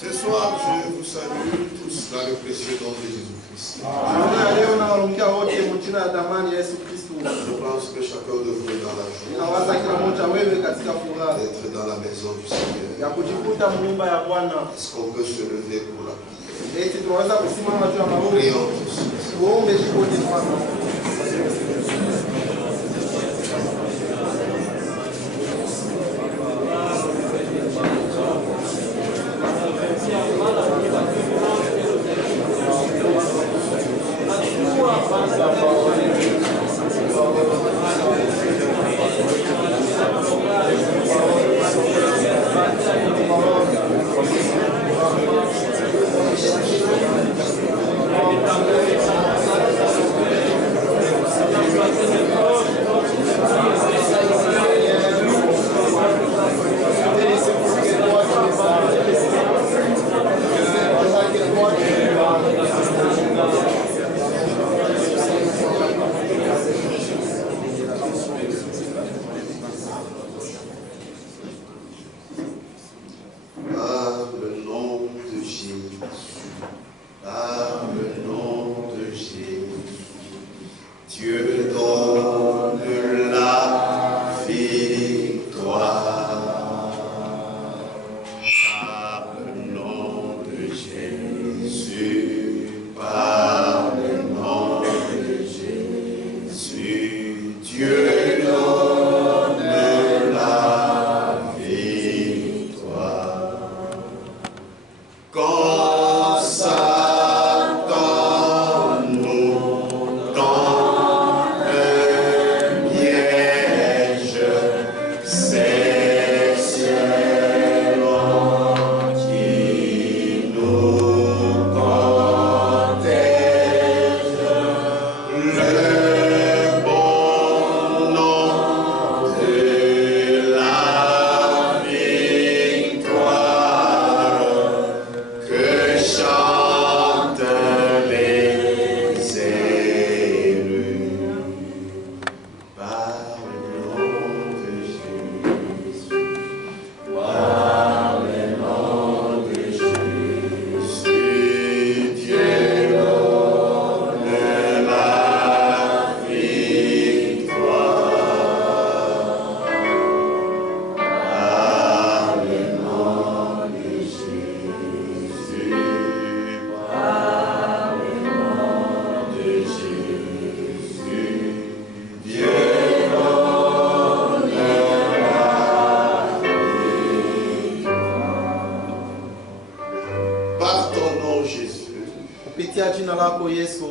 Ce soir, je vous salue tous dans le précieux nom de Jésus-Christ. Je pense que chacun de vous est dans la joie d'être dans la maison du Seigneur. Est-ce qu'on peut se lever pour la prière? Prions tous.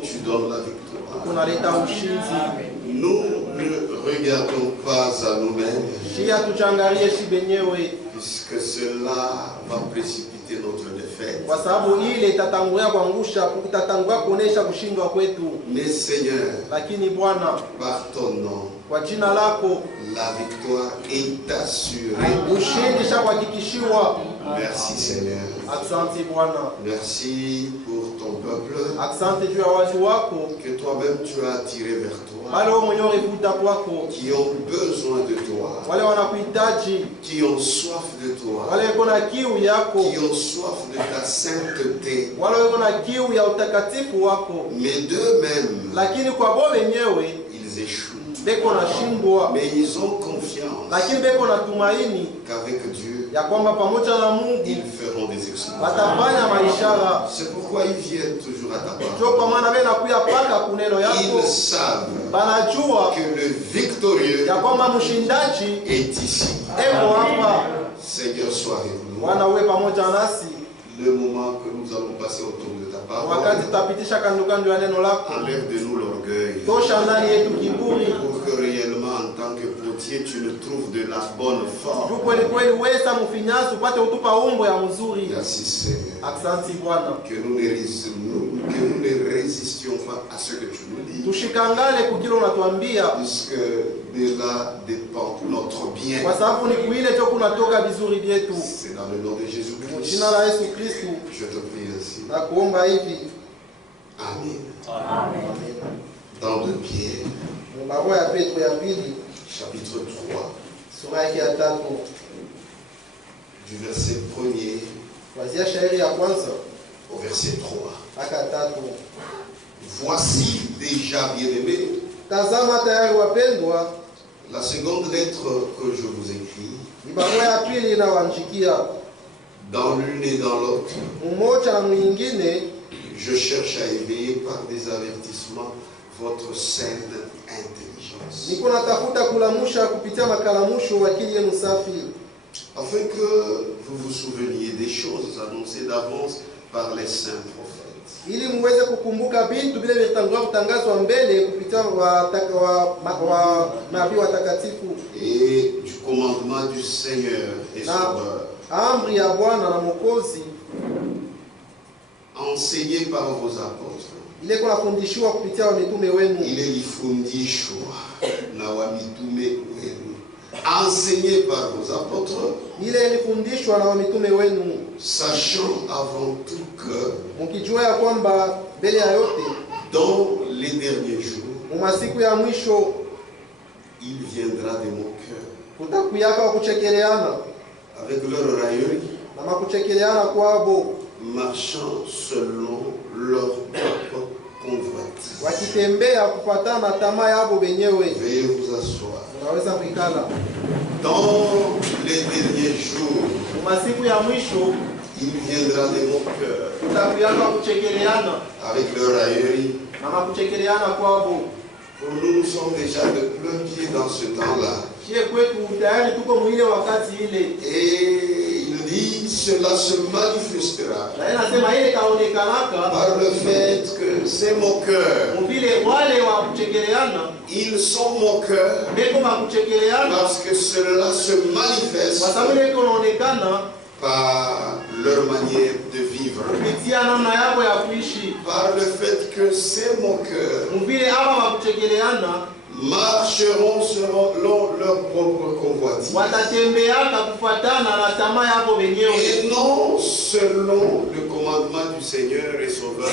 Tu donnes la victoire. Nous ne regardons pas à nous-mêmes, puisque cela va précipiter notre défaite. Mais Seigneur, par ton nom, la victoire est assurée. Merci Seigneur. Merci pour ton peuple que toi-même tu as attiré vers toi, qui ont besoin de toi, qui ont soif de toi, qui ont soif de ta sainteté. Mais d'eux-mêmes, ils échouent. Mais ils ont confiance qu'avec Dieu, ils feront des exploits. C'est pourquoi ils viennent toujours à ta parole. Ils savent que le victorieux est ici. Seigneur, sois avec nous. Le moment que nous allons passer autour de ta parole, enlève de nous l'orgueil, pour que réellement en tant que potier tu nous trouves de la bonne forme. Merci Seigneur, que nous ne résistions pas à ce que tu nous dis, puisque de là dépend notre bien. C'est dans le nom de Jésus-Christ. Je te prie ainsi. Amen. Dans 2 Pierre, chapitre 3, du verset 1er Au verset 3. Voici déjà, bien-aimés, la seconde lettre que je vous écris, dans l'une et dans l'autre, je cherche à éveiller par des avertissements votre saine intelligence. Afin que vous vous souveniez des choses annoncées d'avance par les saints prophètes. Et du commandement du Seigneur et Sauveur. Enseigné par vos apôtres. Il est lifundishwa na wamitume wenu. Enseigné par vos apôtres. Sachant avant tout que dans les derniers jours, il viendra de mon cœur avec leur raillerie, marchant selon leur propre convoitise. Veuillez vous asseoir. Dans les derniers jours, il viendra de mon cœur avec leur raillerie. Pour nous, nous sommes déjà de plein pied dans ce temps-là. Et il dit, cela se manifestera par le fait que c'est mon cœur. Ils sont mon cœur parce que cela se manifeste par leur manière de vivre. Par le fait que c'est mon cœur. Marcheront selon leur propre convoitise. Et non selon le commandement du Seigneur et Sauveur.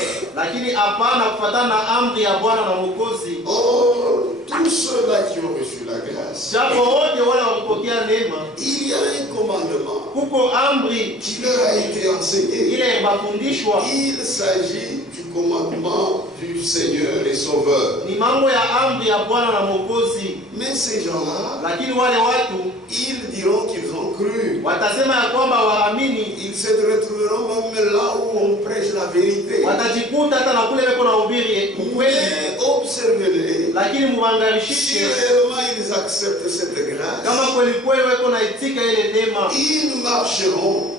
Oh, tous ceux-là qui ont reçu la grâce, il y a un commandement qui leur a été enseigné. Il s'agit du commandement du Seigneur et Sauveur. Mais ces gens-là, ils diront qu'ils ont cru. Ils se retrouveront même là où on prêche la vérité. Mais observez-les. Si réellement ils acceptent cette grâce, ils marcheront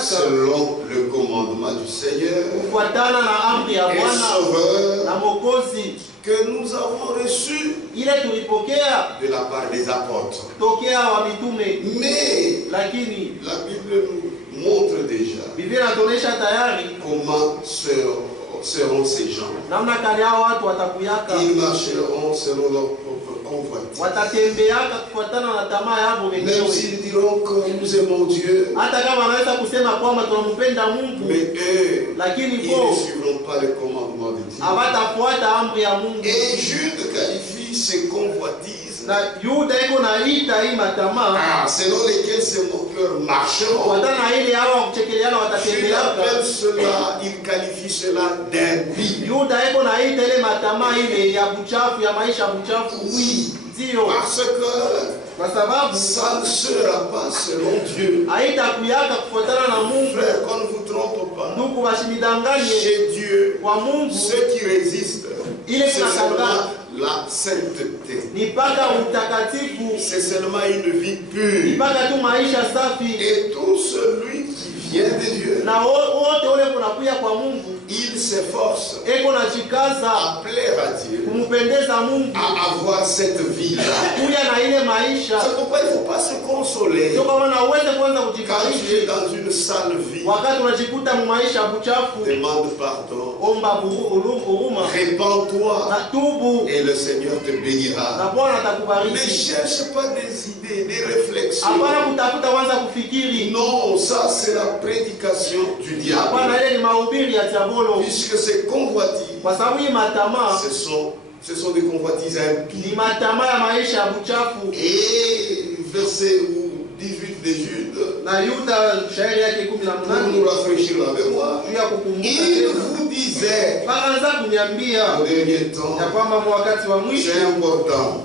selon le commandement du Seigneur et Sauveur que nous avons reçu de la part des apôtres. Mais la Bible nous montre déjà comment seront ces gens. Ils marcheront selon leur propre convoitise. Même s'ils diront que nous aimons Dieu, mais eux, ils ne suivront pas le commandement de Dieu. Et Jude qualifie ces convoitises selon lesquels ces moqueurs marcheront. Il qualifie cela d'impie. Oui, parce que ça ne sera pas selon Dieu. Frère, qu'on ne vous trompe pas. Chez Dieu, ceux qui résistent, c'est seulement la sainteté. C'est seulement une vie pure. Et tout celui qui vient de Dieu, il s'efforce à plaire à Dieu, à avoir cette vie-là. C'est pourquoi il ne faut pas se consoler quand tu es dans une sale vie. Demande pardon, répands-toi et le Seigneur te bénira. Ne cherche pas des idées, des réflexions. Non, ça c'est la prédication du diable. Puisque ces convoitises, ce sont des convoitises impies. Et verset 18 de Jude, Pour nous rafraîchir la mémoire, il vous disait au dernier temps, c'est important,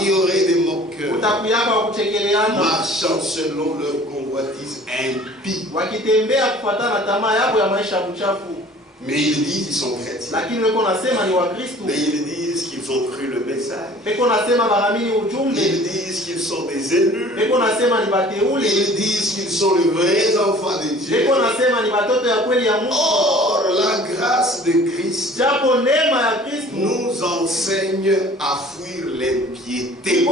il y aurait des moqueurs marchant selon leur convoitise impie. Mais ils disent qu'ils sont chrétiens. Mais ils disent qu'ils ont cru le message. Ils disent qu'ils sont des élus. Ils disent qu'ils sont les vrais enfants de Dieu. Or, la grâce de Christ nous enseigne à fuir l'impiété.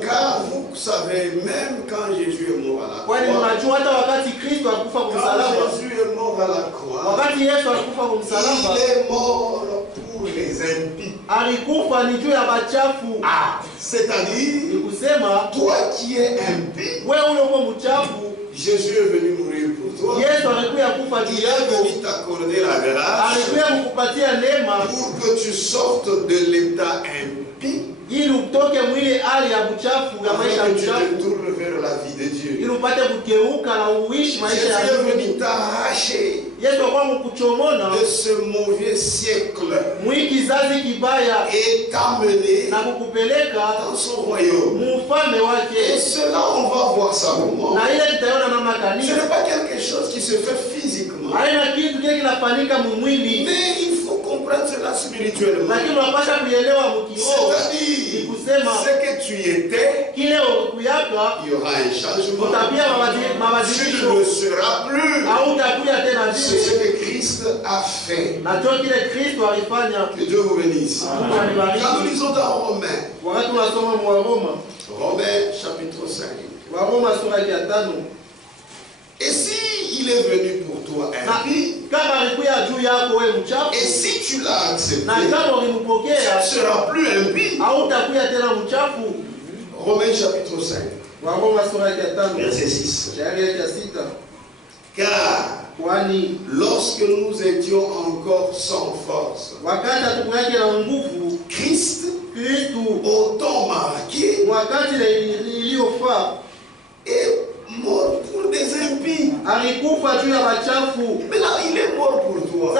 Car vous savez, même quand Jésus est mort à la croix, Jésus est mort à la croix, il est mort pour les impies. C'est-à-dire, toi qui es impie, Jésus est venu mourir pour toi. Il est venu t'accorder la grâce pour que tu sortes de l'état impie. Que tu te tournes vers la vie de Dieu. Jésus est venu t'arracher de ce mauvais siècle et t'amener dans son royaume. Et cela, on va voir ça comment. Ce n'est pas quelque chose qui se fait physiquement. Mais il faut comprendre cela spirituellement. C'est-à-dire, ce que tu étais, il y aura un changement. Tu ne seras plus. C'est ce que Christ a fait. Que Dieu vous bénisse. Quand nous lisons dans Romains, Romains chapitre 5. Et si il est venu pour toi impie, et si tu l'as accepté, tu ne seras plus impie. Romains chapitre 5, verset 6. Car lorsque nous étions encore sans force, Christ, au temps marqué, est mort pour des impies. Mais là, il est mort pour toi.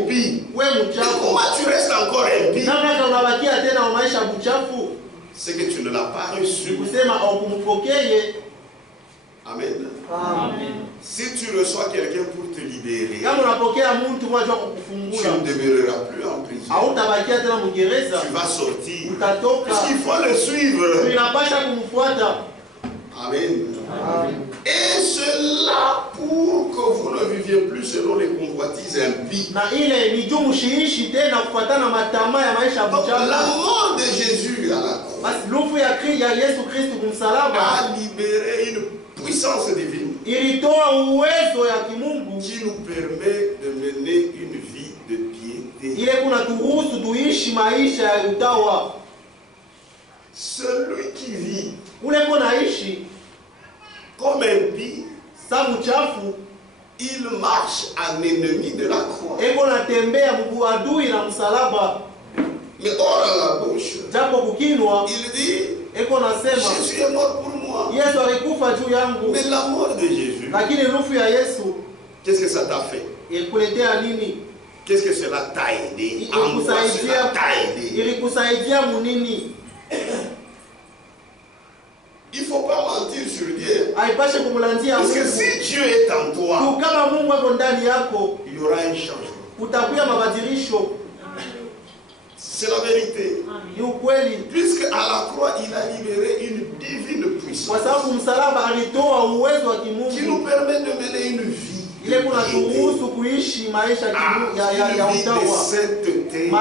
Impie. Comment tu restes encore impie? C'est que tu ne l'as pas reçu. Amen. Si tu reçois quelqu'un pour te libérer, tu ne demeureras plus en prison. Tu vas sortir. Parce qu'il faut le suivre. Amen. Et cela pour que vous ne viviez plus selon les convoitises impies. Donc la mort de Jésus à la croix a libéré une puissance divine qui nous permet de mener une vie de piété. Celui qui vit comme impie, il marche en ennemi de la croix. Mais hors à la bouche, il dit, Jésus est mort pour moi. Mais la mort de Jésus, qu'est-ce que ça t'a fait? Qu'est-ce que cela t'a aidé? En quoi cela t'a aidé? Il ne faut pas mentir sur Dieu. Parce que si Dieu est en toi, il y aura un changement. C'est la vérité. Puisque à la croix, il a libéré une divine puissance qui nous permet de mener une vie. Une vie de sainteté, une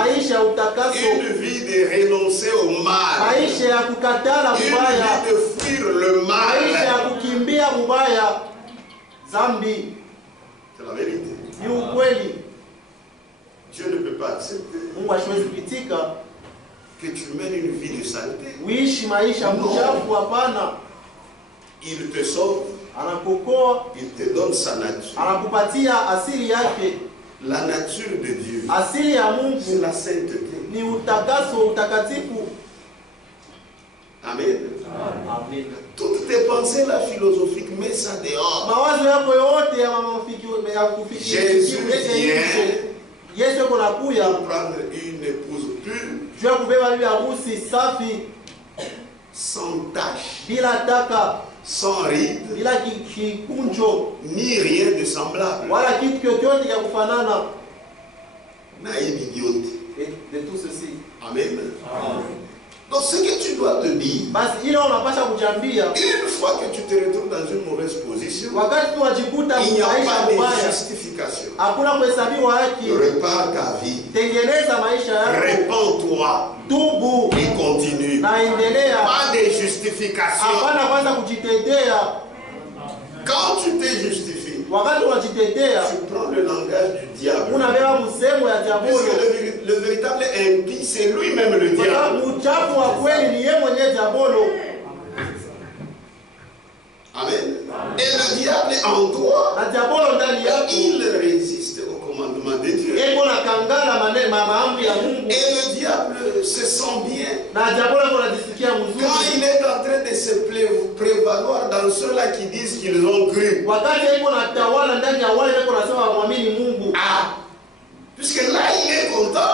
vie de renoncer au mal, une vie de fuir le mal. C'est la vérité. Dieu ne peut pas accepter que tu mènes une vie de saleté. Non. Il te sauve. Il te donne sa nature. La nature de Dieu, c'est la sainteté. Amen. Toutes tes pensées là, philosophiques, mets ça dehors. Jésus vient pour prendre une épouse pure, sans tache, sans ride, ni rien de semblable. De tout ceci. Amen. Donc ce que tu dois te dire, une fois que tu te retrouves dans une mauvaise position, il n'y a pas de justification. Répare ta vie, répands-toi et continue. Pas de justification. Quand tu t'es justifié, tu prends le langage du diable. Parce que le véritable impie, c'est lui-même le diable. Amen. Et le diable est en toi. Il résiste au commandement de Dieu. Et le diable se sent bien quand il est en train de se prévaloir dans ceux-là qui disent qu'ils ont cru. Puisque là il est content.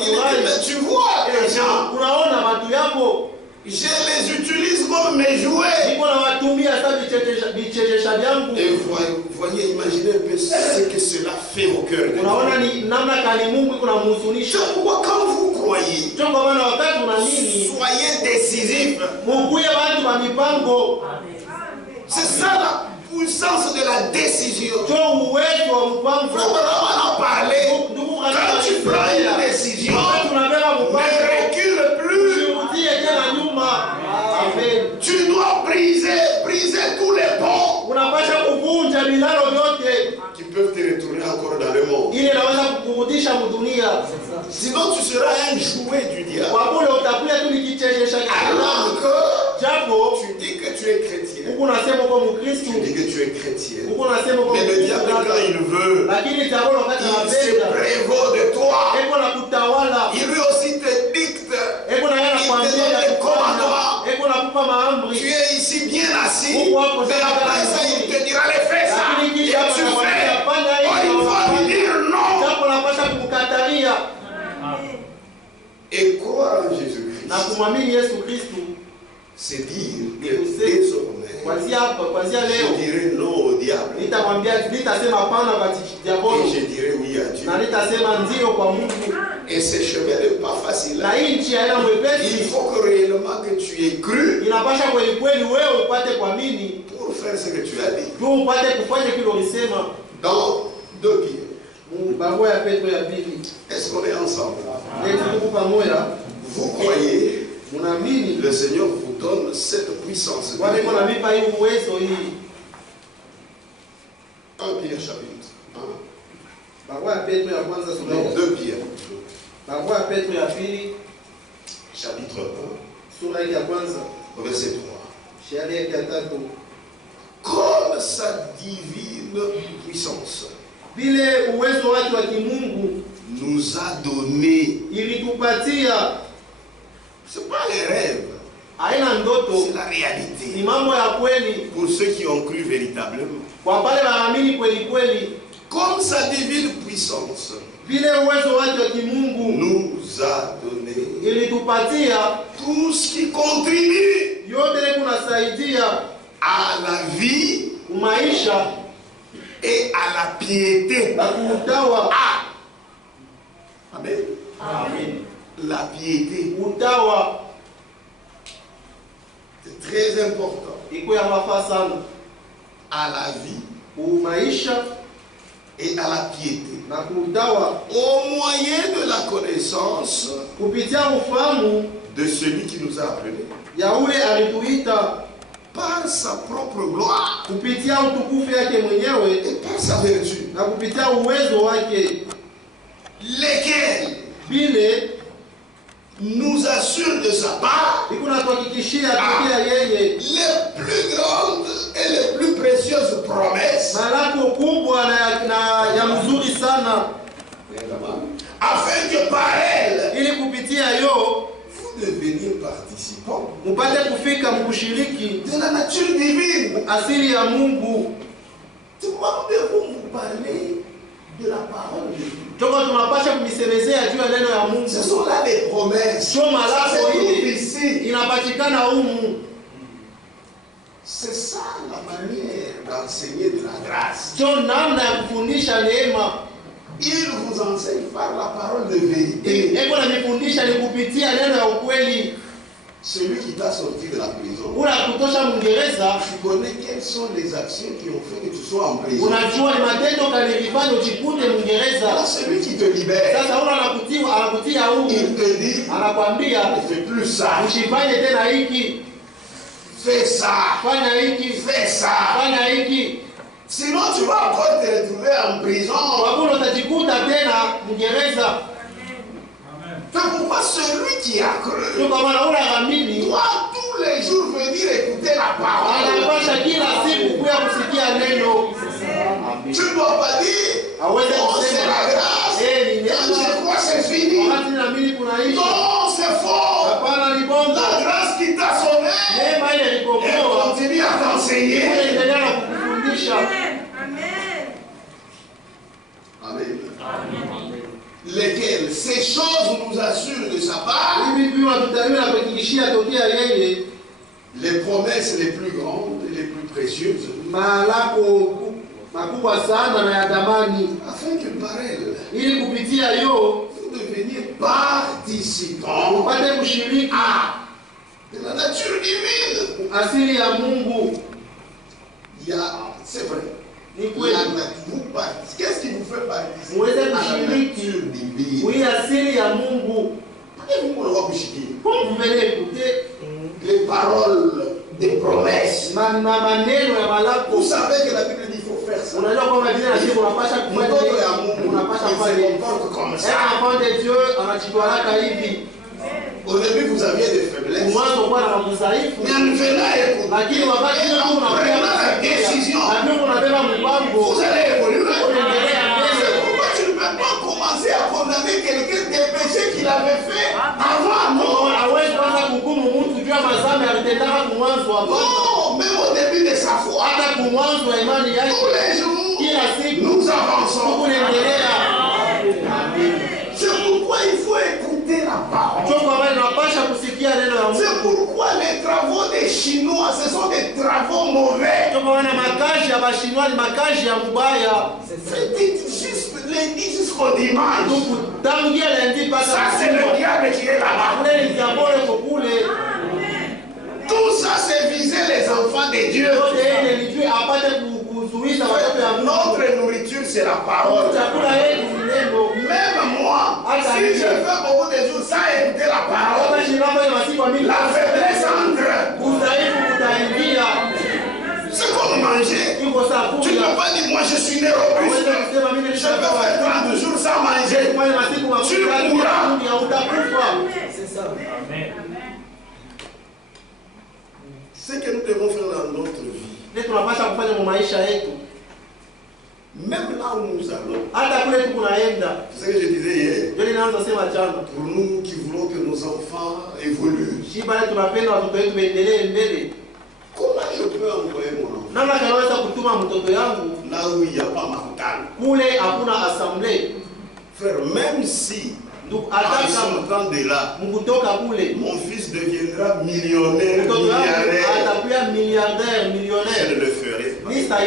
Il dit, mais tu vois les gens, je les utilise comme mes jouets. Et voyez, imaginez un peu ce que cela fait au cœur de Dieu. Quand vous croyez, soyez décisifs. C'est ça la puissance de la décision. Vraiment en parler. Quand tu prends une décision, ne recule plus. Tu dois briser tous les ponts qui peuvent te retourner encore dans le monde. Sinon tu seras un jouet du diable. Alors que tu dis que tu es chrétien, tu dis que tu es chrétien, mais le diable quand il veut, il se prévaut de toi. Il lui aussi te dicte. Il te donne des commandements. Tu es ici bien assis, mais après ça il te dira les faits ça. Et tu fais. Il faut lui dire non. Et croire en Jésus-Christ, c'est dire que désormais, je dirai non au diable. Et je dirai oui à Dieu. Et ce chemin n'est pas facile. Il faut que réellement que tu aies cru pour faire ce que tu as dit. Dans 2 Pierre. Est-ce qu'on est ensemble? Vous croyez, le Seigneur vous donne cette puissance. 1 Pierre chapitre 1. 2 Pierre. Chapitre 1. Verset 3. Comme sa divine puissance nous a donné. Ce n'est pas les rêves. C'est la réalité. Pour ceux qui ont cru véritablement. Comme sa divine puissance nous a donné tout ce qui contribue à la vie et à la piété. Amen. La piété. C'est très important. À la vie et à la piété. Au moyen de la connaissance de celui qui nous a appelés par sa propre gloire et par sa vertu, lesquels nous assurent de sa part les plus grandes et les plus précieuses promesses, afin que par elles vous deveniez participants Mupate kufika mkushiriki de la nature divine. Asili ya Mungu. Nous devons vous parler de la parole de Dieu. Toka tunapasha kumisemezea juu ya neno ya Mungu. Ce sont là des promesses. Sio malako hili ici. Inapatikana humu. C'est ça la manière d'enseigner de la grâce. Sio namna ya kufundisha neema. Il vous enseigne par la parole de vérité. Eko na mifundisha ni kupitia neno ya ukweli. Celui qui t'a sorti de la prison. Ula kutosha Mwingereza. Tu connais quelles sont les actions qui ont fait que tu sois en prison. Unajua ni matendo kalifanya ujikute Mwingereza. Là, celui qui te libère. Sasa ula anakutia huko. Il te dit. Anakwambia ne fais plus ça. Usifanye tena hiki. Fais ça. Fanya hiki. Fais ça. Fanya hiki. Sinon tu vas encore te retrouver en prison. Wabula utajikuta tena Mwingereza. C'est pourquoi celui qui a cru doit tous les jours venir écouter la parole. Tu ne dois pas dire oh, c'est la grâce. Quand je crois c'est fini. Non, c'est faux. La grâce qui t'a sauvé, elle continue à t'enseigner. Amen. Amen. Lesquelles ces choses nous assurent de sa part les promesses les plus grandes et les plus précieuses, afin que par elles vous deveniez participants de la nature divine. C'est vrai. Qu'est-ce qui vous fait participer à la nature divine? Oui, asili ya Mungu. Vous venez écouter les paroles des promesses. Vous savez que la Bible dit qu'il faut faire ça. Il se comporte comme ça. Au début, vous aviez des faiblesses. Mais en venant écouter, en prenant la décision, vous allez évoluer. Pourquoi tu ne peux pas commencer à condamner quelqu'un des péchés qu'il avait fait avant? Non, même au début de sa foi, tous les jours, nous avançons. C'est pourquoi il faut écouter la parole. C'est pourquoi les travaux des Chinois, ce sont des travaux mauvais. Faites juste lundi jusqu'au dimanche. Ça, c'est le diable qui est là-bas. Tout ça, c'est viser les enfants de Dieu. Notre nourriture, c'est la parole. Même moi, si je fais beaucoup de jours sans écouter la parole, la faiblesse entre. C'est comme manger. Tu ne peux pas dire, moi je suis né robuste. Je peux faire 30 jours sans manger. Tu mourras. C'est ça. Ce que nous devons faire dans notre vie. Même là où nous allons, c'est ce que je disais hier, pour nous qui voulons que nos enfants évoluent, comment je peux envoyer mon enfant là où il n'y a pas Makutano? Frère, même si en sortant de là, mon fils deviendra millionnaire, milliardaire, je ne le ferai pas.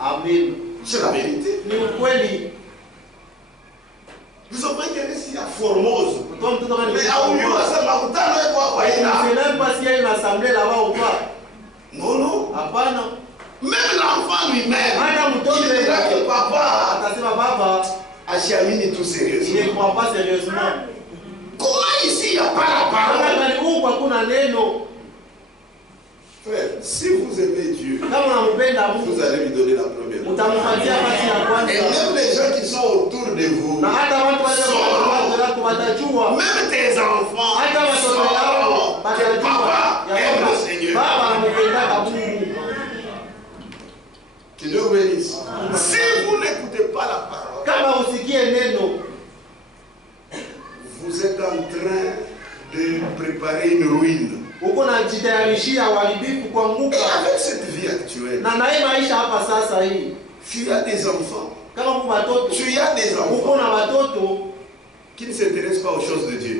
Amen. C'est la vérité. Vous avez qu'il y a Formose. Mais à où il y a ça, Makutano et quoi? Je ne sais même pas s'il y a une assemblée là-bas ou pas. Non, non. Même l'enfant lui-même, il dira que papa Achiamini tout sérieusement. Il ne croit pas sérieusement. Comment ici il n'y a pas la parole? Frère, si vous aimez Dieu, vous allez lui donner la première. Et même les gens qui sont autour de vous, même tes enfants, que papa aime le Seigneur. Que Dieu vous bénisse. Si vous n'écoutez pas la parole, vous êtes en train de préparer une ruine. avec cette vie actuelle, tu as des enfants. Tu as des enfants qui ne s'intéressent pas aux choses de Dieu.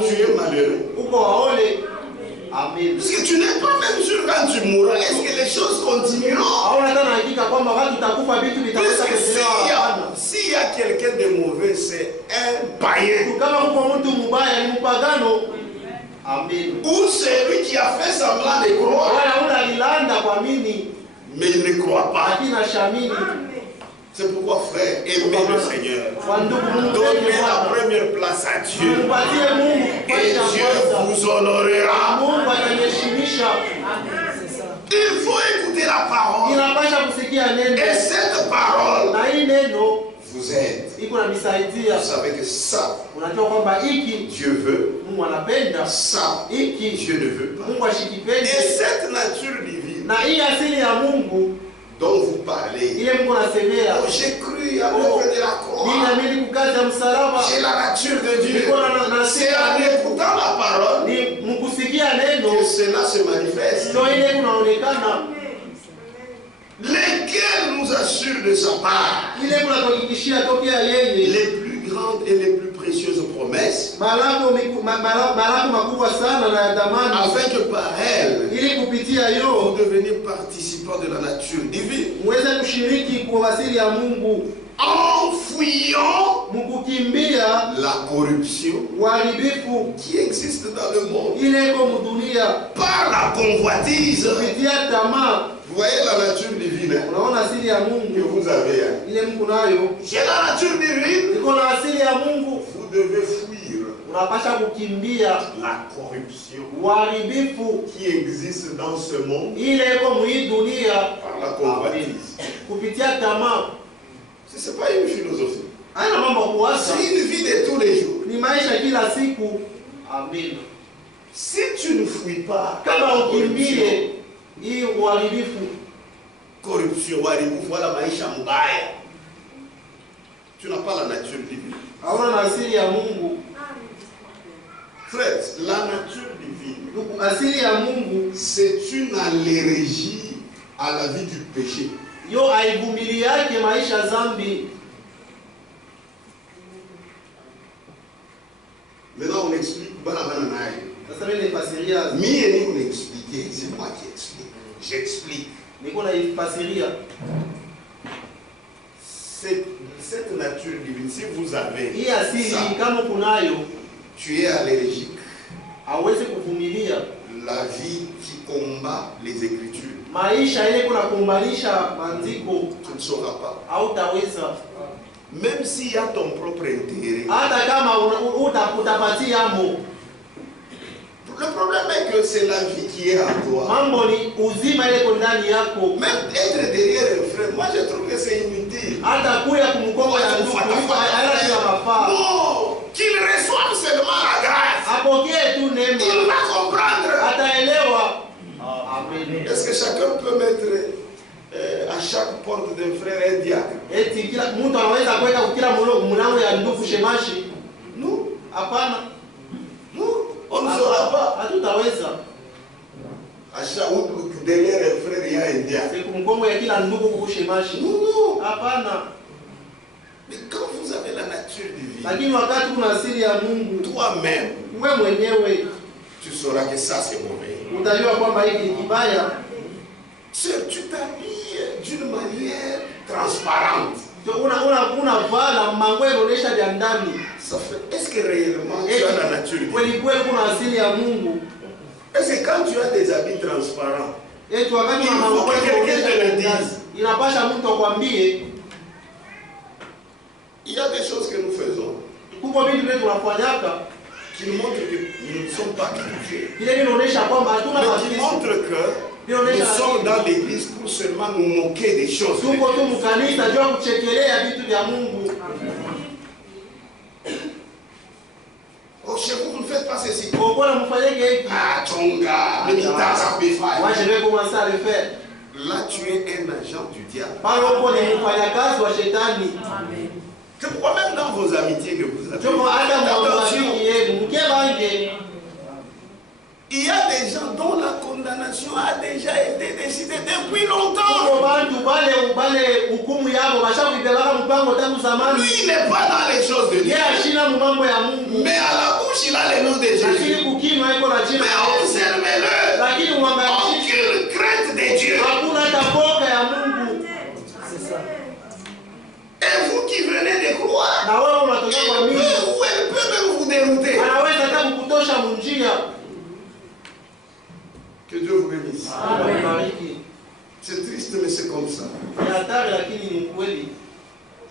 Tu es malheureux. Amen. Parce que tu n'es pas même sûr quand tu mourras, est-ce que les choses continueront? S'il y a quelqu'un de mauvais, c'est un païen. Amen. Ou c'est lui qui a fait semblant de croire, mais il ne croit pas. C'est pourquoi, frère, aimez le Seigneur. Donnez la première place à Dieu. Et Dieu vous honorera. Il faut écouter la parole. Et cette parole vous aide. Vous savez que ça, Dieu veut. Ça, Dieu ne veut pas. Et cette nature divine dont vous parlez, j'ai cru à l'œuvre de la croix. J'ai la nature de Dieu. C'est en écoutant la parole que cela se manifeste. Lesquels nous assurent de sa part les plus grandes et les plus précieuses promesses, afin que par elles vous deveniez participants de la nature divine, en fuyant la corruption qui existe dans le monde par la convoitise. Vous voyez la nature divine que vous avez. J'ai la nature divine. Vous devez fuir la corruption qui existe dans ce monde par la convoitise. Ce n'est pas une philosophie. C'est une vie de tous les jours. Amen. Si tu ne fuis pas la corruption, voilà maisha mbaya, tu n'as pas la nature divine. Frère, la nature divine, c'est une allergie à la vie du péché. Maintenant on explique. C'est moi qui explique. J'explique. Cette nature divine, si vous avez ça, tu es allergique. La vie qui combat les Écritures, tu ne sauras pas. Même s'il y a ton propre intérêt. Le problème est que c'est la vie qui est à toi. Même être derrière un frère, moi je trouve que c'est inutile. Non, qu'il reçoive seulement la grâce. Il va comprendre. Est-ce que chacun peut mettre à chaque porte d'un frère un diacre? Non. On ne saura pas. À chaque derrière un frère, il y a un diacre. Non. Mais quand vous avez la nature divine, toi-même, tu sauras que ça c'est mauvais. Tu t'habilles d'une manière transparente. Est-ce que réellement tu as la nature divine? Est-ce que quand tu as des habits transparents, il faut que quelqu'un te le dise? Il y a des choses que nous faisons qui montrent que nous ne sommes pas chrétiens, mais qui montrent que nous sommes dans l'église pour seulement nous moquer des choses. Oh, chez vous, vous ne faites pas ceci. Ah, Tonga, moi je vais commencer à le faire. Là, tu es un agent du diable. C'est pourquoi même dans vos amitiés que vous avez, Il y a des gens dont la condamnation a déjà été décidée depuis longtemps. Lui, il n'est pas dans les choses de Dieu. Mais à la bouche, il a le nom de Jésus. Mais observez-le. Aucune crainte de Dieu. Et vous qui venez de croire, elle peut même vous dérouter. Que Dieu vous bénisse. C'est triste, mais c'est comme ça.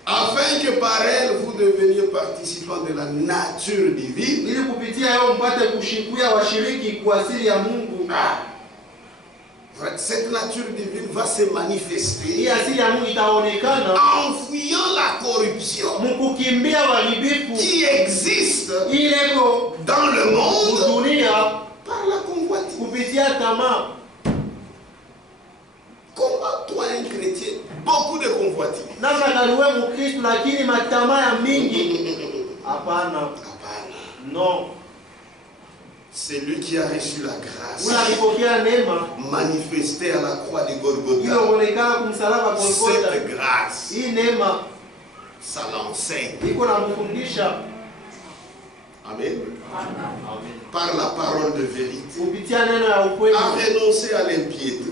Afin que par elle, vous deveniez participants de la nature divine. Cette nature divine va se manifester en fuyant la corruption qui existe dans le monde par la convoitise. Comment toi, un chrétien, beaucoup de convoitises? Non. C'est lui qui a reçu la grâce manifestée à la croix de Golgotha. Cette grâce, ça l'enseigne. Amen. Par la parole de vérité, à renoncer à l'impiété,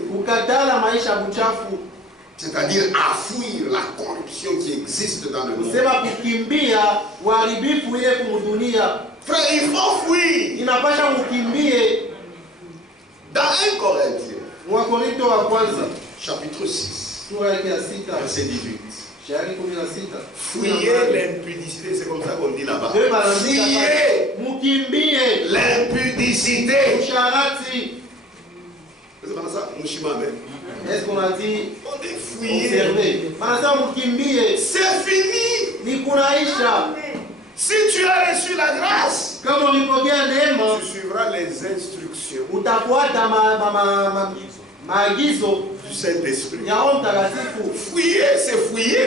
c'est-à-dire à fuir la corruption qui existe dans le monde. Frère, il faut fuir. Dans 1 Corinthiens, chapitre 6, verset 18. Fuyez l'impudicité, c'est comme ça qu'on dit là-bas. Fuyez l'impudicité. C'est pas ça? Est-ce qu'on a dit fuyez? C'est fini. Si tu as reçu la grâce, tu suivras les instructions du Saint-Esprit. Fuyez, c'est fuyez.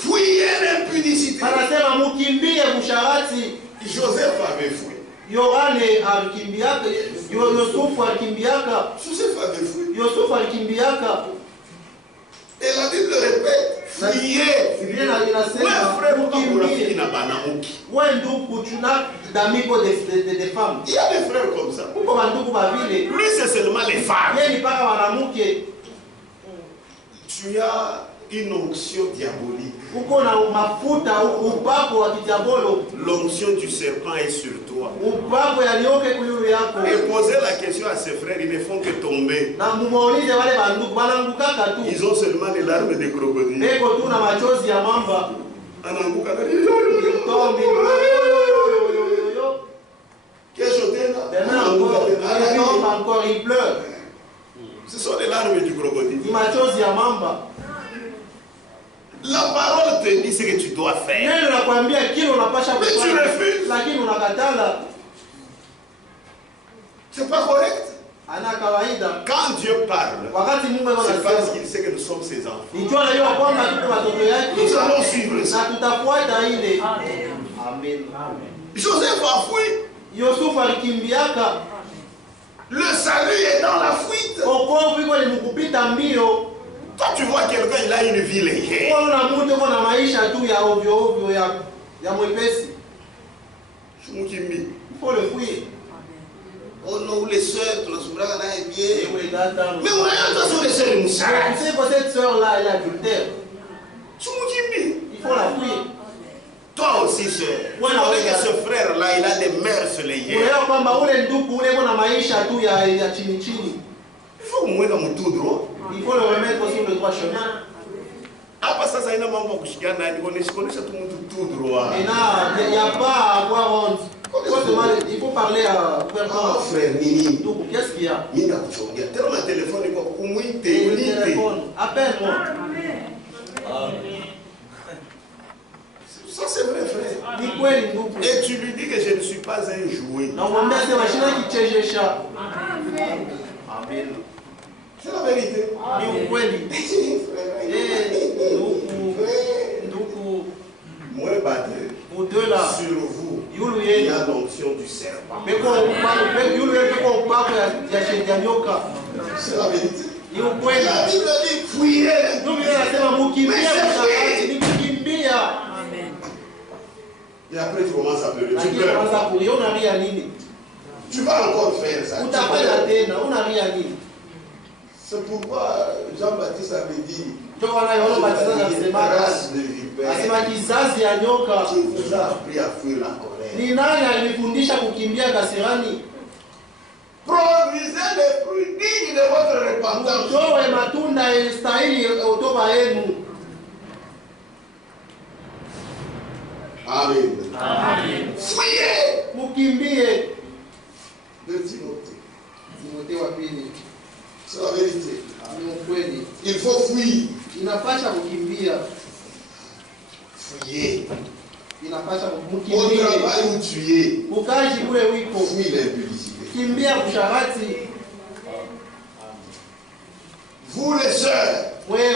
Fuyez l'impudicité. Joseph avait fui. Joseph avait fui. Et la Bible répète, fuyez. Il y a des frères comme ça. Lui, c'est seulement les femmes. Tu as une onction diabolique. L'onction du serpent est sur toi. Et poser la question à ses frères, ils ne font que tomber. Ils ont seulement les larmes des crocodiles. Encore il pleure. Ce sont les larmes du crocodile. La parole te dit ce que tu dois faire. Mais tu refuses. C'est pas correct. Quand Dieu parle, c'est parce qu'il sait que nous sommes ses enfants. Nous allons suivre ça. Amen. Joseph a fui. Le salut est dans la fuite. Toi, tu vois quelqu'un, il a une vie légère. Il faut le fuir. Oh non, les soeurs, tu as souffert, elle est bien. Mais on a attention les soeurs, nous savons. Tu sais que cette soeur-là, elle est adultère. Il faut la fuir. Toi aussi, sœur. Tu vois que ce frère-là, il a des mœurs légères. Il faut au moins dans tout droit. Il faut le remettre sur le droit chemin. Ah, ça, ça, il tout droit. Il n'y a pas à avoir honte. Il faut parler à frère Nini. Qu'est-ce qu'il y a? Il y a tellement de téléphone. Appelle-moi. Ça, c'est vrai, frère. Et tu lui dis que je ne suis pas un jouet. Amen. C'est la vérité. Moi, battre sur vous. Il y a l'onction du serpent. C'est la vérité. La Bible dit fouillez. Mais c'est fouillé. Et après tu commences à pleurer. Tu pleures. Tu vas encore faire ça. C'est pourquoi Jean-Baptiste avait dit grâce de vipère qui vous a appris à fuir la colère. Produisez les fruits dignes de votre repentance. Amen. Amen. Fuyez. De Timothée. C'est la vérité. Il faut fuir. Fuyez. Au travail où tu es, fuis l'impudicité. Vous les sœurs, vous avez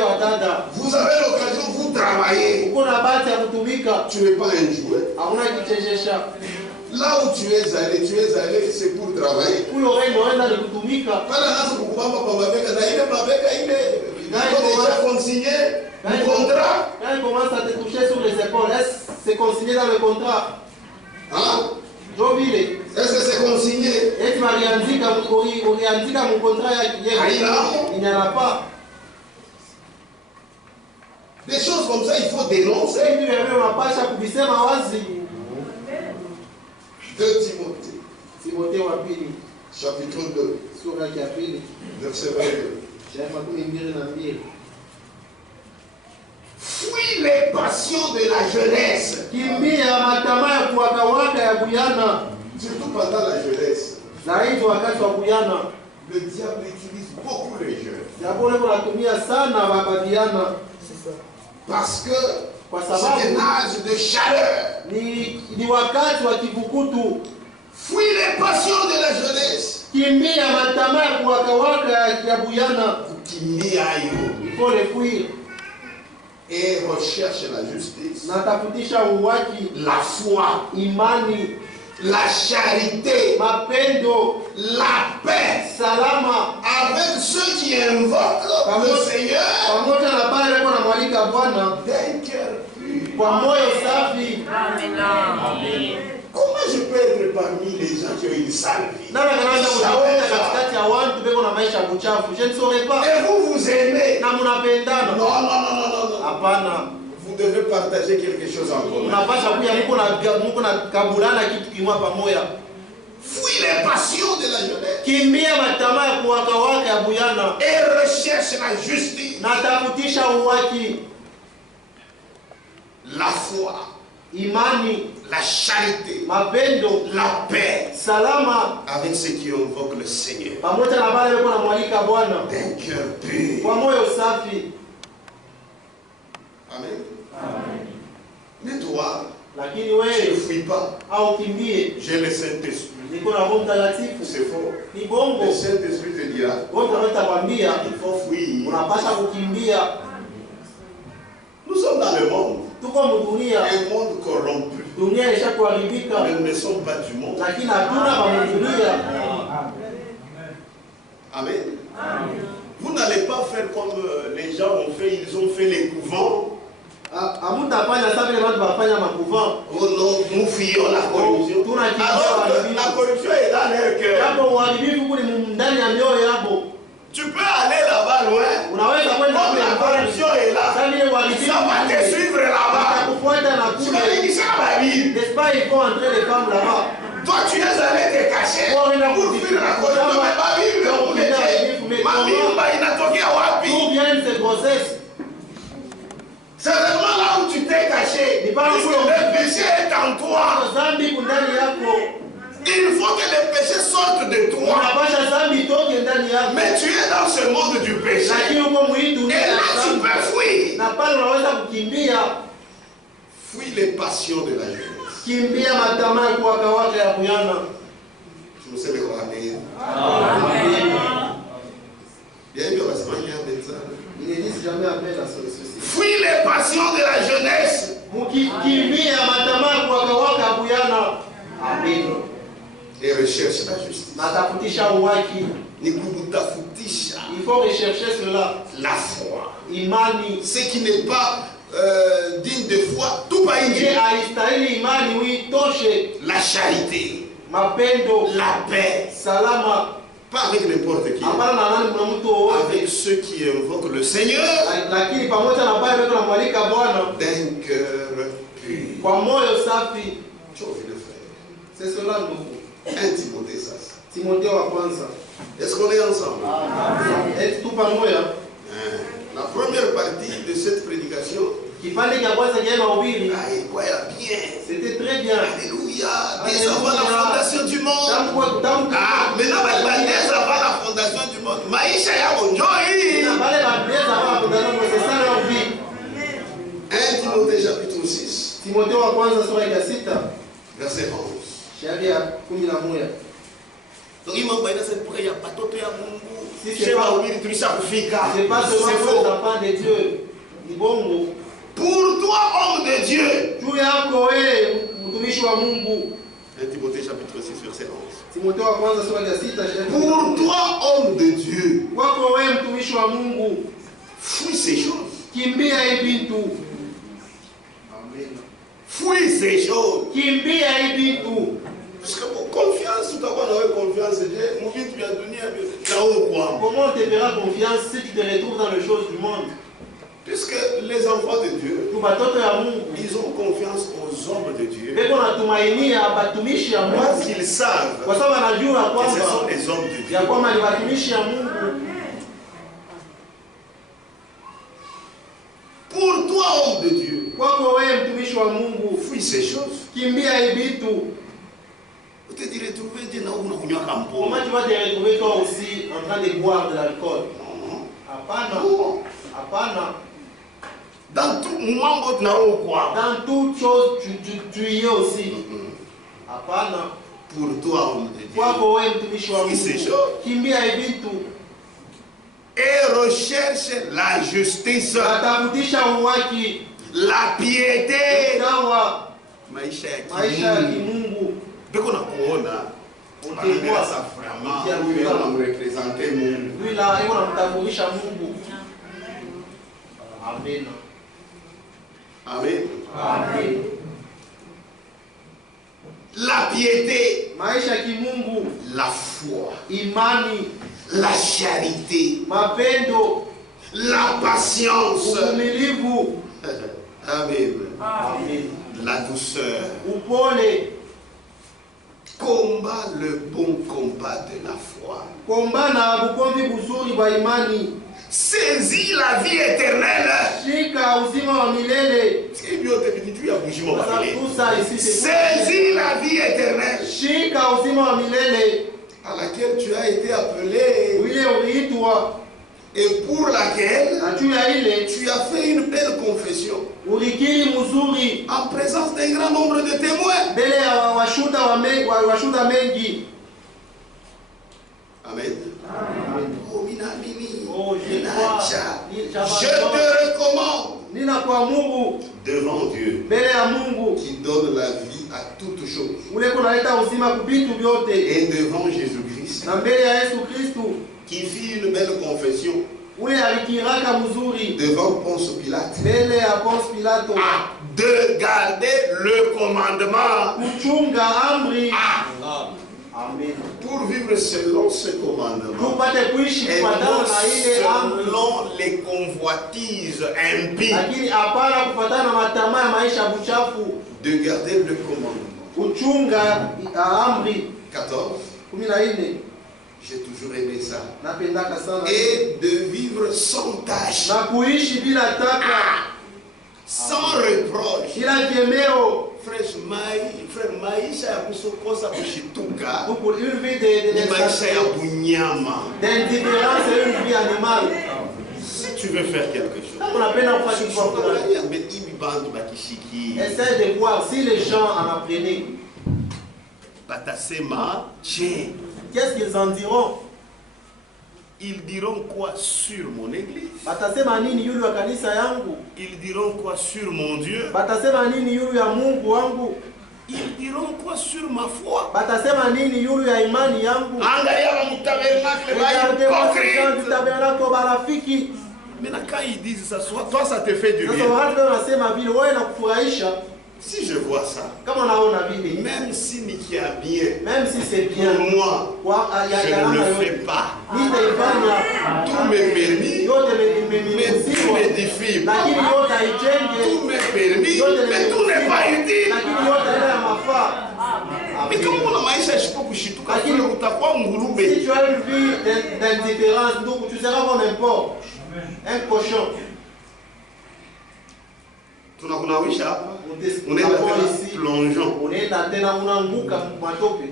l'occasion, vous travaillez. Tu n'es pas un jouet. Là où tu es allé, c'est pour travailler. Il faut déjà consigner le contrat. Quand il commence à te toucher sur les épaules, est-ce que c'est consigné dans le contrat? Hein? Est-ce que c'est consigné? Et tu m'as dit que mon contrat, il n'y en a pas. Des choses comme ça, il faut dénoncer. 2 Timothée, chapitre 2, verset 22. Fuis les passions de la jeunesse. Surtout pendant la jeunesse. Le diable utilise beaucoup les jeunes. Parce que c'est un âge de chaleur. Fuis les passions de la jeunesse. Il faut les fuir. Et recherche la justice, la foi, la charité, la paix, avec ceux qui invoquent le Seigneur d'un cœur pur. Comment je peux être parmi les gens qui ont une sale vie? Et vous aimez? Non. Vous devez partager quelque chose en commun. Fuis les passions de la jeunesse. Et recherche la justice, la foi, la charité, la paix, avec ceux qui invoquent le Seigneur d'un cœur pur. Amen. Mais toi, tu ne fuis pas. J'ai le Saint-Esprit. C'est faux. Le Saint-Esprit te dira il faut fuir. Nous sommes dans le monde. Un monde corrompu. Nous ne sommes pas du monde. Amen. Vous n'allez pas faire comme les gens ont fait. Ils ont fait les couvents. Oh non, nous fuyons la corruption. Alors la corruption est dans leur cœur. Tu peux aller là-bas loin. Comme la corruption est là, ça va te suivre là-bas. Tu vas dire ça va vivre. N'est-ce pas, il faut entrer les femmes là-bas. Toi, tu es allé te cacher pour fuir la corruption. Mais ma Bible, il n'a toqué à Wapi. D'où viennent ces grossesses? C'est vraiment là où tu t'es caché. Puisque le péché est en toi. Il faut que le péché sorte de toi. Mais tu es dans ce monde du péché. Et là, tu peux fuir. Fuis les passions de la jeunesse. Je sais le Amen. Fuis les passions de la jeunesse. Watafutisha uwaki. Ni kutafutisha. Il faut rechercher cela. La foi. Imani. Ce qui n'est pas digne de foi, tout pas indigné. Haistahili imani, oui, toshe. La charité. Mapendo. La paix. Salama. Pas avec n'importe qui. Avec ceux qui invoquent le Seigneur. D'un cœur pur. Tu as envie de faire. C'est cela nous faut. 1 Timothée 6. Timothée wa kwanza. Est-ce qu'on est ensemble? Est tout pamoja. La première partie de cette prédication. Kipande cha kwanza kia mahubiri. Bien. C'était très bien. Alléluia. Dès avant la fondation du monde. Maintenant, dès avant la fondation du monde. Maisha ya bonjoi. 1 Timothée chapitre 6. Timothée wa kwanza sura ya 6. Verset 11. Sharia 11. Donc il m'a dit que c'est pour qu'il y a pas d'autre ya Mungu. C'est pas seulement pour les enfants de Dieu. Ni bongo. Pour toi, homme de Dieu. 1 Timothée chapitre 6 verset 11. Pour toi, homme de Dieu. Fuis ces choses. Fuis ces choses. Parce que pour confiance, tu dois avoir confiance. Comment on te fera confiance si tu te retrouves dans les choses du monde? Puisque les enfants de Dieu, ils ont confiance aux hommes de Dieu. Parce qu'ils savent que ce sont les hommes de Dieu. Pour toi, homme de Dieu, fuis ces choses. Vous te direz, trouver Dieu dans une réunion. Comment tu vas te retrouver toi aussi en train de boire de l'alcool? Apana. Dans tout moment, dans toute chose, tu y es aussi. Apana. Pour toi, homme de Dieu, fuis ces choses. Et recherche la justice, la piété, maisha ya kimungu. Beko na kuona unaangalia saframa huyu anamrepresenter Mungu. Lui là, yeye anamtambulisha Mungu. Amen. Amen. Amen. La piété, maisha kimungu, la foi, imani, la charité, mapendo, la patience, uvumilivu. Amen. Amen. La douceur, upole. Combat le bon combat de la foi. Combat na bukombi buzuri ba imani. Saisis la vie éternelle. Shika uzima wa milele. Saisis la vie éternelle. Shika uzima wa milele. À laquelle tu as été appelé. Wile uliitwa. Et pour laquelle tu as fait une belle confession. Ulikiri mzuri. En présence d'un grand nombre de témoins. Mbele ya washuhuda mengi. Amen. Amen. Oh, minamini. Oh, je te recommande devant Dieu qui donne la vie à toutes choses et devant Jésus-Christ qui fit une belle confession devant Ponce Pilate de garder le commandement. Amen. Pour vivre selon ce commandement et non selon les convoitises impies, de garder le commandement. 14. J'ai toujours aimé ça. Et de vivre sans tâche, sans reproche. Frère maisha ya kusokosa kushituka ni maisha ya bunyama. Si tu veux faire quelque chose, essaie de voir si les gens en apprenaient. Qu'est-ce qu'ils en diront? Ils diront quoi sur mon église? Ils diront quoi sur mon Dieu? Ils diront quoi sur ma foi? Batasema nini yulu ya imani yangu? Angalia wa mtabernacle du tabernacle barafiki. Maintenant quand ils disent ça, toi ça te fait du bien. Sasa watu wanasema vile wewe nakufurahisha. Si je vois ça, même si Niki a bien, même si c'est bien, pour moi, je ne le fais pas. Tout m'est permis, mais tout m'est difficile. Tout m'est permis, mais tout n'est pas utile. Mais comme on a maïsa, je peux coucher tout comme si tu as une vie d'indifférence, donc tu seras comme un porc, un cochon. Tunakunawisha hapa, unaenda plongeon, unaenda tena unaanguka matope.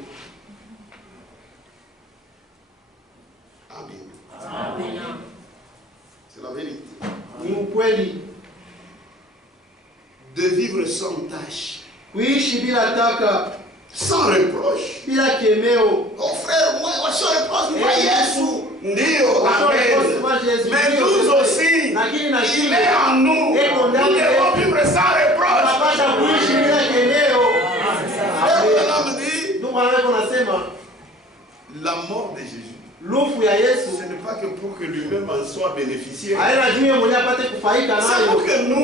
Amen. Amen. C'est la vérité. Ni ukweli. De vivre sans tâche, kuishi bila taka, sans reproche, bila kemeo. Oh frère, moi sans reproche, moi Yesu. Ndio, amen. Mais nous aussi, il est en nous. Nous devons vivre sans reproche. La mort de Jésus, ce n'est pas que pour que lui-même en soit bénéficiaire. C'est pour que nous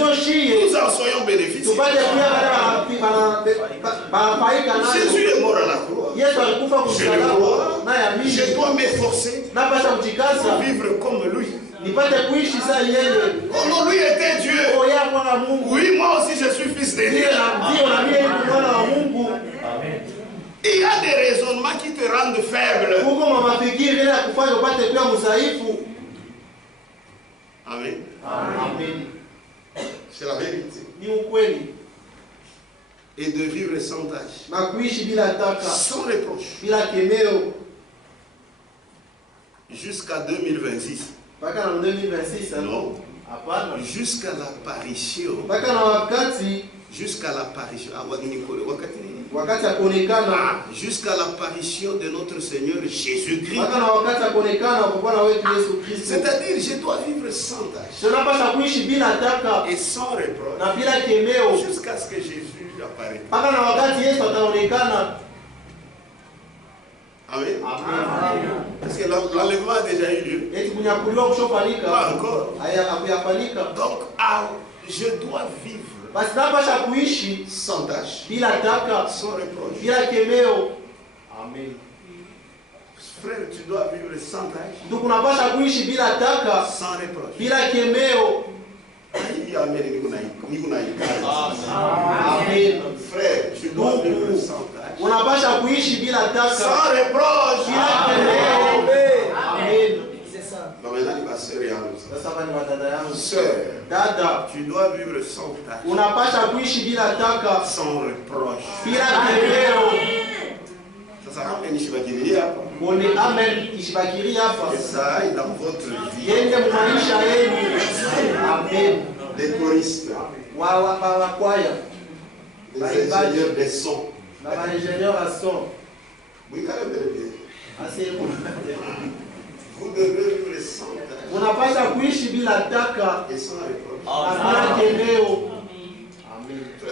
en soyons bénéficiaires. Jésus est mort à la croix. Je le crois. Je dois m'efforcer pour vivre comme lui. Oh non, lui était Dieu. Oui, moi aussi je suis fils de Dieu. Il y a des raisonnements qui te rendent faible. Amen. Amen. C'est la vérité. Et de vivre sans tâche, sans reproche, jusqu'à 2026. Non. Jusqu'à l'apparition. Jusqu'à l'apparition. Jusqu'à l'apparition de notre Seigneur Jésus-Christ. C'est-à-dire, je dois vivre sans tâche et sans reproche jusqu'à ce que Jésus apparaisse. Amen. Parce que l'enlèvement a déjà eu lieu. Pas encore. Donc, je dois vivre sans tâche, sans reproche. Amen. Frère, tu dois vivre sans tâche, sans reproche. Amen. Frère, tu dois vivre sans tâche, sans reproche. Amen. Maintenant, il va se réaliser. Sœur, tu dois vivre sans tâche, sans reproche. Ça ça aille dans votre vie. Les choristes, les ingénieurs des sons. Oui, quand même bien. Vous devez vivre sans tâche et sans reproche.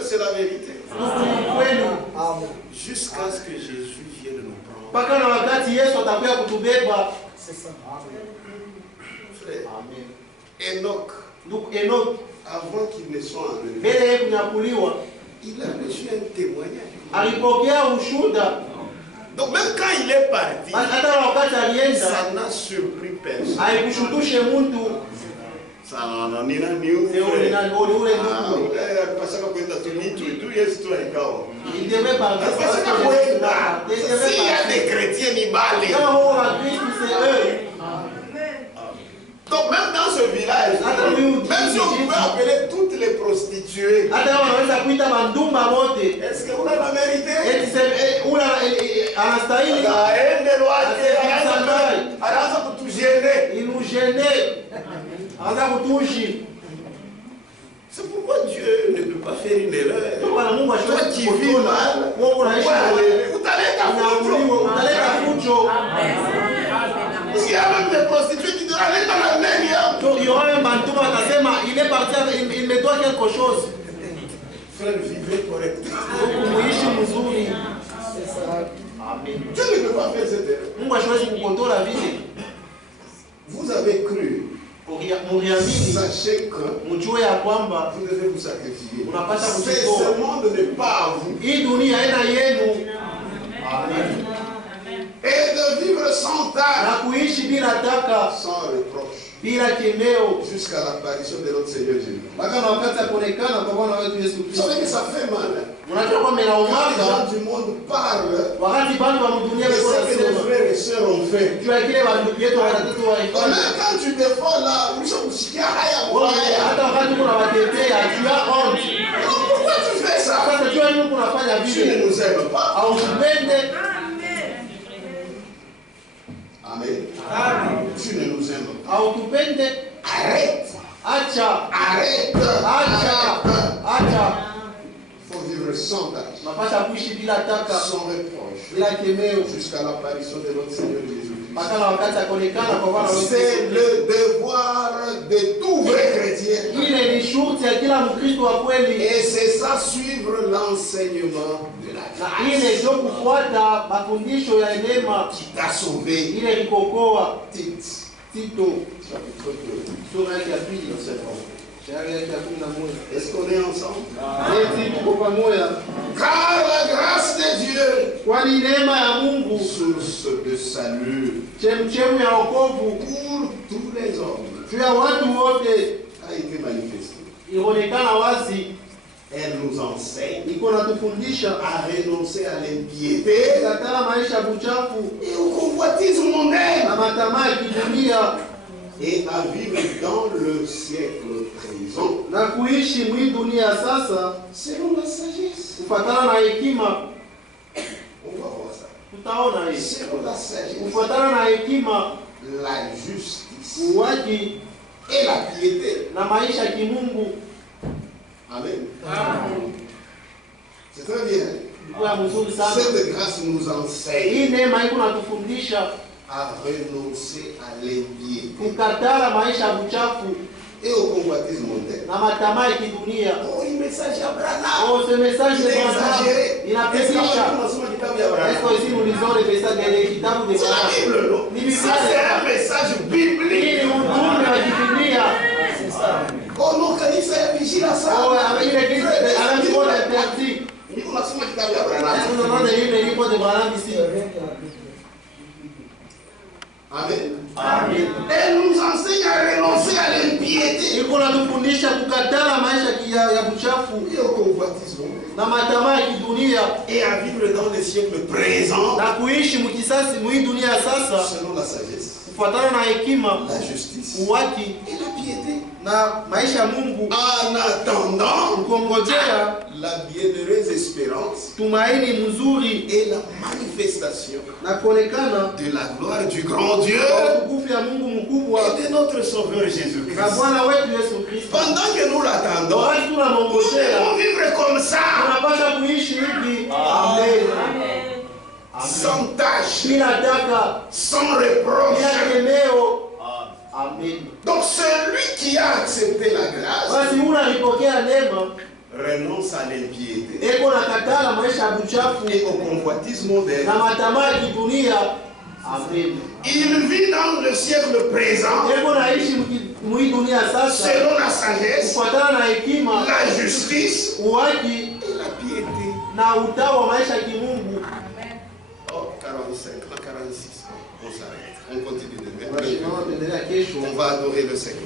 C'est la vérité. Jusqu'à ce que Jésus vienne nous prendre. Frère, Enoch, avant qu'il ne soit enlevé, il a reçu un témoignage. Donc même quand il est parti, ça n'a surpris personne. Il devait parler. S'il y a des chrétiens, ils balent. Donc même dans ce village, même si on pouvait appeler toutes les prostituées, est-ce que vous la méritez? Il nous gênait. C'est pourquoi Dieu ne peut pas faire une erreur. Toi qui vis mal, vous allez s'il y a même des prostituées qui doivent aller dans la même. Il y aura même Bantouma qui il est parti, il me doit quelque chose. frère, vivez correctement. Amen. Dieu ne peut pas faire cette erreur. Vous avez cru. Sachez que vous devez vous sacrifier. Ce monde n'est pas à vous. Amen. Et de vivre sans tâche, sans reproche, jusqu'à l'apparition de notre Seigneur Jésus. Vous savez que ça fait mal. Quand les gens du monde parlent de ce que les frères et sœurs ont fait. Quand tu défends là, pourquoi tu fais ça? Tu ne nous aimes pas. Amen. Amen. Tu ne nous aimes pas. Arrête. Arrête. Il faut vivre sans tâche, sans reproche, jusqu'à l'apparition de notre Seigneur Jésus-Christ. C'est le devoir de tout vrai chrétien. Et c'est ça, suivre l'enseignement de la grâce qui t'a sauvé. Tito, chapitre 2. Est-ce qu'on est ensemble? Car la grâce de Dieu, source de salut pour tous les hommes, a été manifestée. Elle nous enseigne à renoncer à l'impiété et au convoitisme mondain et à vivre dans le siècle présent selon la sagesse. On va voir ça. Selon la sagesse, la justice et la piété. Amen. C'est très bien. Cette grâce nous enseigne à renoncer à l'impiété et au convoitisme mondain. Oh, il message Abraham. Ce message il est exagéré. C'est la Bible, non? Ça, c'est un message biblique. Oh non, quand il s'est vigile à ça. Amen. Amen. Elle nous enseigne à renoncer à l'impiété. Et au convoitisme. Et à vivre dans les siècles présents. Selon la sagesse. La justice. Et la piété. En attendant la bienheureuse espérance et la manifestation de la gloire du grand Dieu et de notre Sauveur Jésus-Christ. Pendant que nous l'attendons, nous devons vivre comme ça. Amen. Sans tâche, sans reproche. Amen. Donc celui qui a accepté la grâce renonce à l'impiété et au convoitisme mondain. Il vit dans le siècle présent selon la sagesse, la justice et la piété. Oh, 45, 46, on s'arrête. On continue demain. On va adorer le Seigneur.